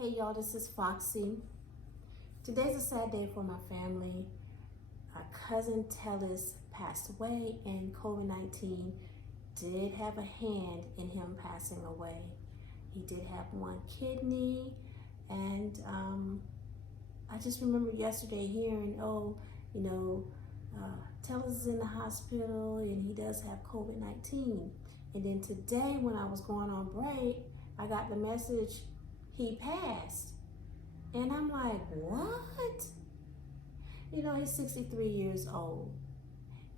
Hey y'all, this is Foxy. Today's a sad day for my family. Our cousin Tellis passed away, and COVID-19 did have a hand in him passing away. He did have one kidney, and I just remember yesterday hearing, Tellis is in the hospital and he does have COVID-19. And then today when I was going on break, I got the message he passed. And I'm like, what? He's 63 years old.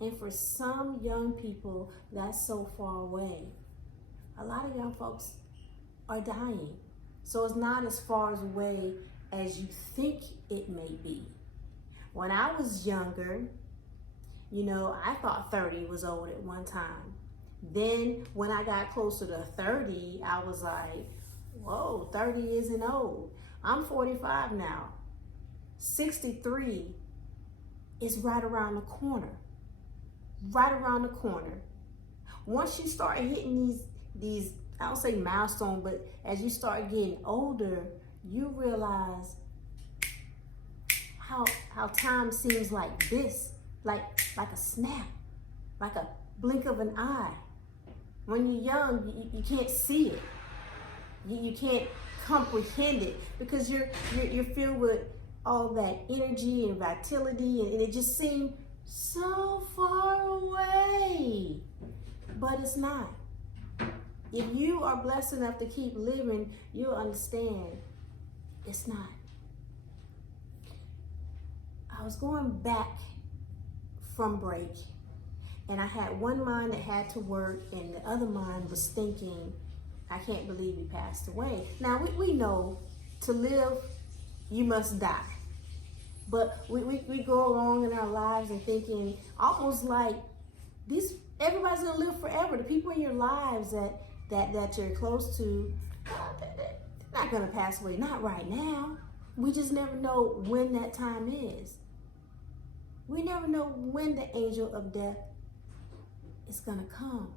And for some young people, that's so far away. A lot of young folks are dying. So it's not as far away as you think it may be. When I was younger, I thought 30 was old at one time. Then when I got closer to 30, I was like, whoa, 30 isn't old. I'm 45 now. 63 is right around the corner. Right around the corner. Once you start hitting these I don't say milestone, but as you start getting older, you realize how time seems like this, like a snap, like a blink of an eye. When you're young, you can't see it. You can't comprehend it because you're filled with all that energy and vitality, and it just seems so far away. But it's not. If you are blessed enough to keep living, you'll understand it's not. I was going back from break, and I had one mind that had to work, and the other mind was thinking, I can't believe he passed away. Now, we know to live, you must die. But we go along in our lives and thinking almost like everybody's gonna live forever. The people in your lives that you're close to, they're not gonna pass away, not right now. We just never know when that time is. We never know when the angel of death is gonna come.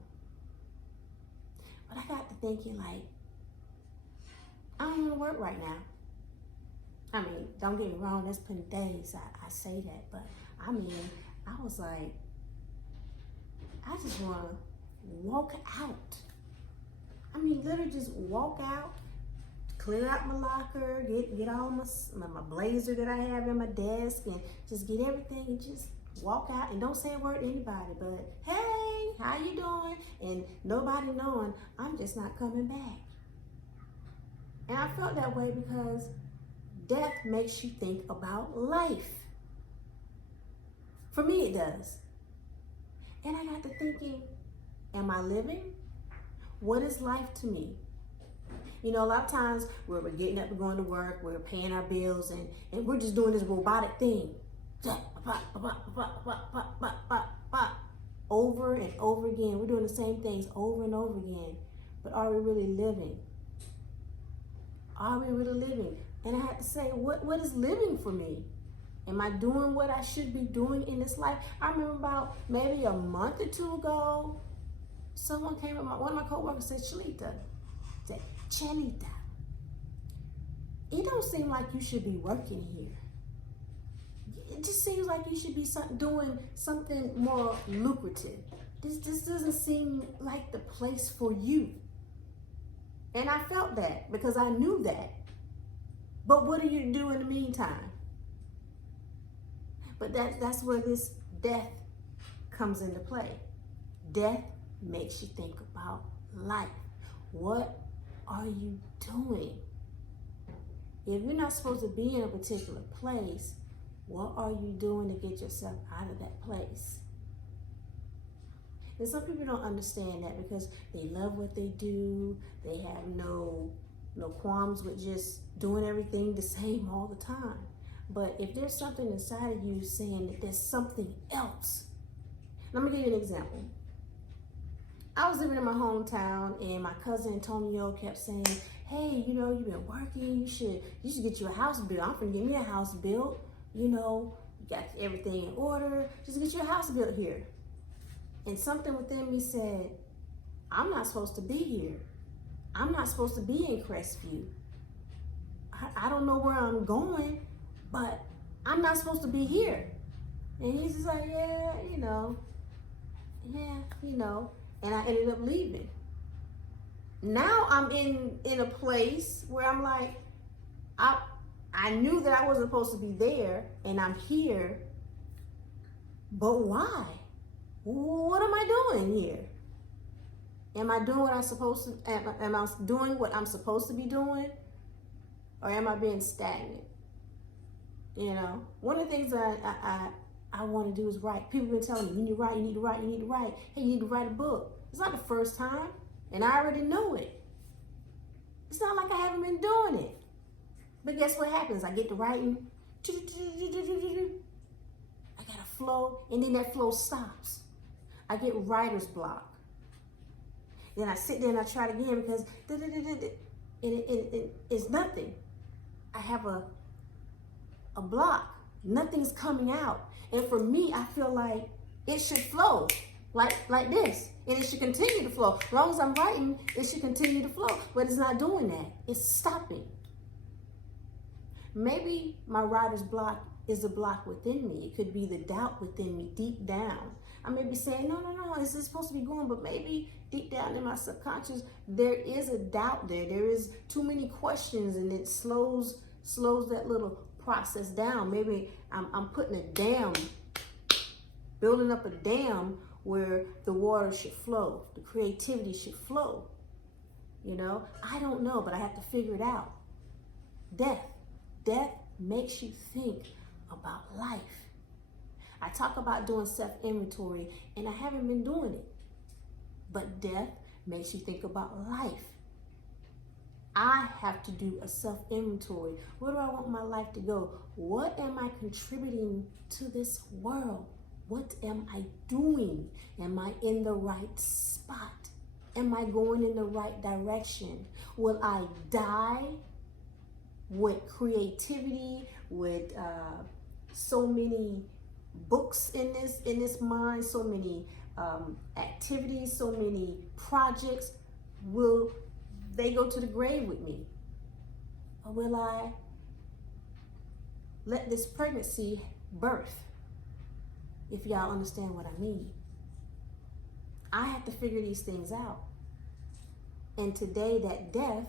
But I got to thinking, like, I don't want to work right now. I mean, don't get me wrong, there's plenty of days I say that, but I was like, I just want to walk out. Literally just walk out, clear out my locker, get all my blazer that I have in my desk, and just get everything and just walk out and don't say a word to anybody, but hey, how you doing? And nobody knowing I'm just not coming back. And I felt that way because death makes you think about life. For me, it does. And I got to thinking, am I living? What is life to me? A lot of times we're getting up and going to work, we're paying our bills, and we're just doing this robotic thing. Over and over again. We're doing the same things over and over again. But are we really living? Are we really living? And I had to say, what is living for me? Am I doing what I should be doing in this life? I remember about maybe a month or two ago, someone came up, one of my coworkers said, Chelita, it don't seem like you should be working here. It just seems like you should be doing something more lucrative. This doesn't seem like the place for you. And I felt that because I knew that. But what do you do in the meantime? But that's where this death comes into play. Death makes you think about life. What are you doing? If you're not supposed to be in a particular place, what are you doing to get yourself out of that place? And some people don't understand that because they love what they do. They have no qualms with just doing everything the same all the time. But if there's something inside of you saying that there's something else, let me give you an example. I was living in my hometown, and my cousin Antonio kept saying, hey, you've been working, you should get you a house built. I'm finna get me a house built. You got everything in order. Just get you a house built here. And something within me said, I'm not supposed to be here. I'm not supposed to be in Crestview. I don't know where I'm going, but I'm not supposed to be here. And he's just like, yeah, and I ended up leaving. Now I'm in a place where I'm like, I knew that I wasn't supposed to be there, and I'm here, but why? What am I doing here? Am I doing what I'm supposed to? Am I doing what I'm supposed to be doing, or am I being stagnant? One of the things that I want to do is write. People have been telling me, you need to write, you need to write, you need to write. Hey, you need to write a book. It's not the first time, and I already know it. It's not like I haven't been doing it. But guess what happens? I get to writing. I got a flow, and then that flow stops. I get writer's block. Then I sit there and I try it again because it's nothing. I have a block. Nothing's coming out. And for me, I feel like it should flow like this. And it should continue to flow. As long as I'm writing, it should continue to flow. But it's not doing that. It's stopping. Maybe my writer's block is a block within me. It could be the doubt within me deep down. I may be saying, no, is this supposed to be going? But maybe deep down in my subconscious, there is a doubt there. There is too many questions, and it slows that little process down. Maybe I'm putting a dam, building up a dam where the water should flow, the creativity should flow. I don't know, but I have to figure it out. Death makes you think about life. I talk about doing self-inventory, and I haven't been doing it. But death makes you think about life. I have to do a self-inventory. Where do I want my life to go? What am I contributing to this world? What am I doing? Am I in the right spot? Am I going in the right direction? Will I die with creativity, with so many books in this mind, so many activities, so many projects? Will they go to the grave with me? Or will I let this pregnancy birth? If y'all understand what I mean. I have to figure these things out. And today that death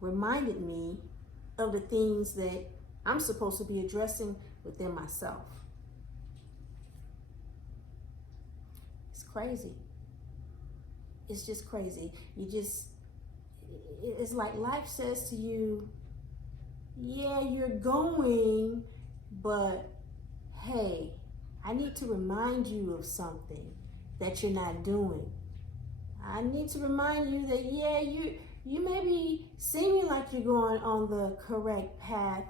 reminded me of the things that I'm supposed to be addressing within myself. It's crazy. It's just crazy. It's like life says to you, yeah, you're going, but hey, I need to remind you of something that you're not doing. I need to remind you that, yeah, you may be seeming like you're going on the correct path.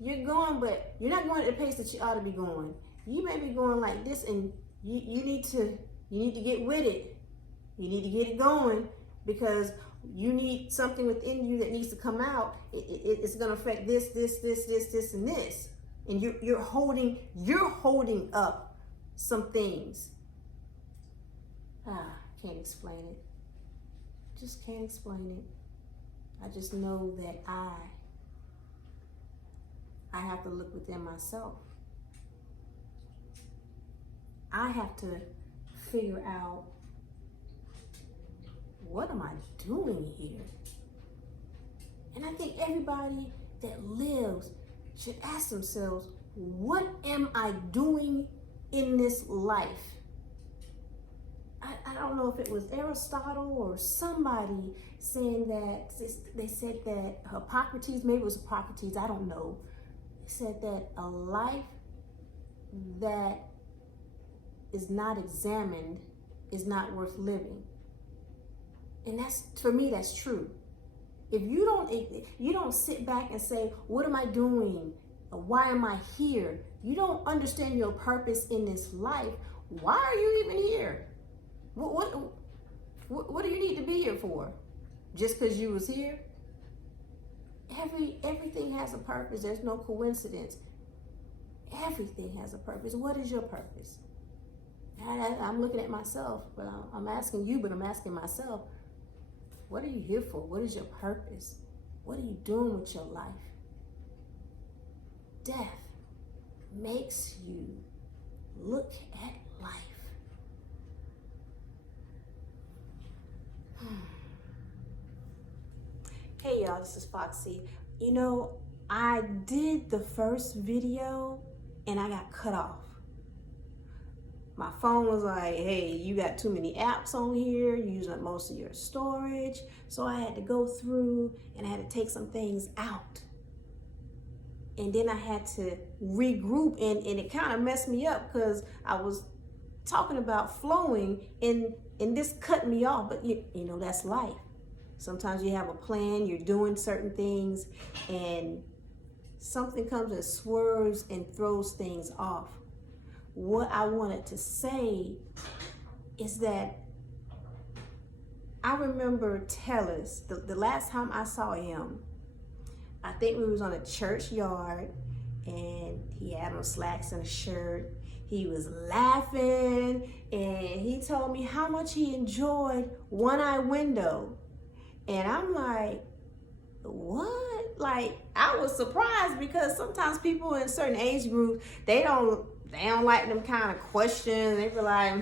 You're going, but you're not going at the pace that you ought to be going. You may be going like this, and you need to get with it. You need to get it going, because you need something within you that needs to come out. It's going to affect this, and this. And you're holding up some things. Can't explain it. Just can't explain it. I just know that I have to look within myself. I have to figure out, what am I doing here? And I think everybody that lives should ask themselves, what am I doing in this life? I don't know if it was Aristotle or somebody saying that, they said that Hippocrates, maybe it was Hippocrates, I don't know, said that a life that is not examined is not worth living. And that's, for me, that's true. If you don't sit back and say, what am I doing? Why am I here? You don't understand your purpose in this life. Why are you even here? What do you need to be here for? Just because you was here? Everything has a purpose. There's no coincidence. Everything has a purpose. What is your purpose? I'm looking at myself, but I'm asking you, but I'm asking myself, what are you here for? What is your purpose? What are you doing with your life? death makes you look at life. Hey y'all, this is Foxy. You know, I did the first video and I got cut off. My phone was like, hey, you got too many apps on here, you're using up most of your storage. So I had to go through and I had to take some things out. And then I had to regroup, and it kind of messed me up because I was talking about flowing and this cut me off. But you know, that's life. Sometimes you have a plan, you're doing certain things, and something comes and swerves and throws things off. What I wanted to say is that I remember Tellus, the last time I saw him, I think we was on a church yard and he had on slacks and a shirt. He was laughing and he told me how much he enjoyed One Eye Window. And I'm like, what? Like, I was surprised because sometimes people in certain age groups, they don't like them kind of questions. They be like,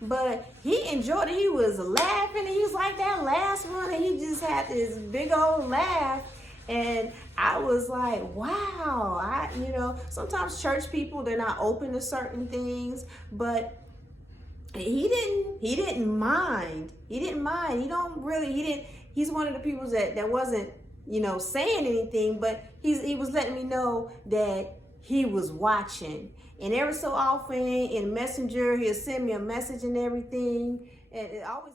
but he enjoyed it. He was laughing and he was like that last one and he just had this big old laugh. And I was like, wow, you know, sometimes church people, they're not open to certain things, but he didn't mind. He's one of the people that wasn't, you know, saying anything, but he was letting me know that he was watching. And every so often in Messenger, he'll send me a message and everything. And it always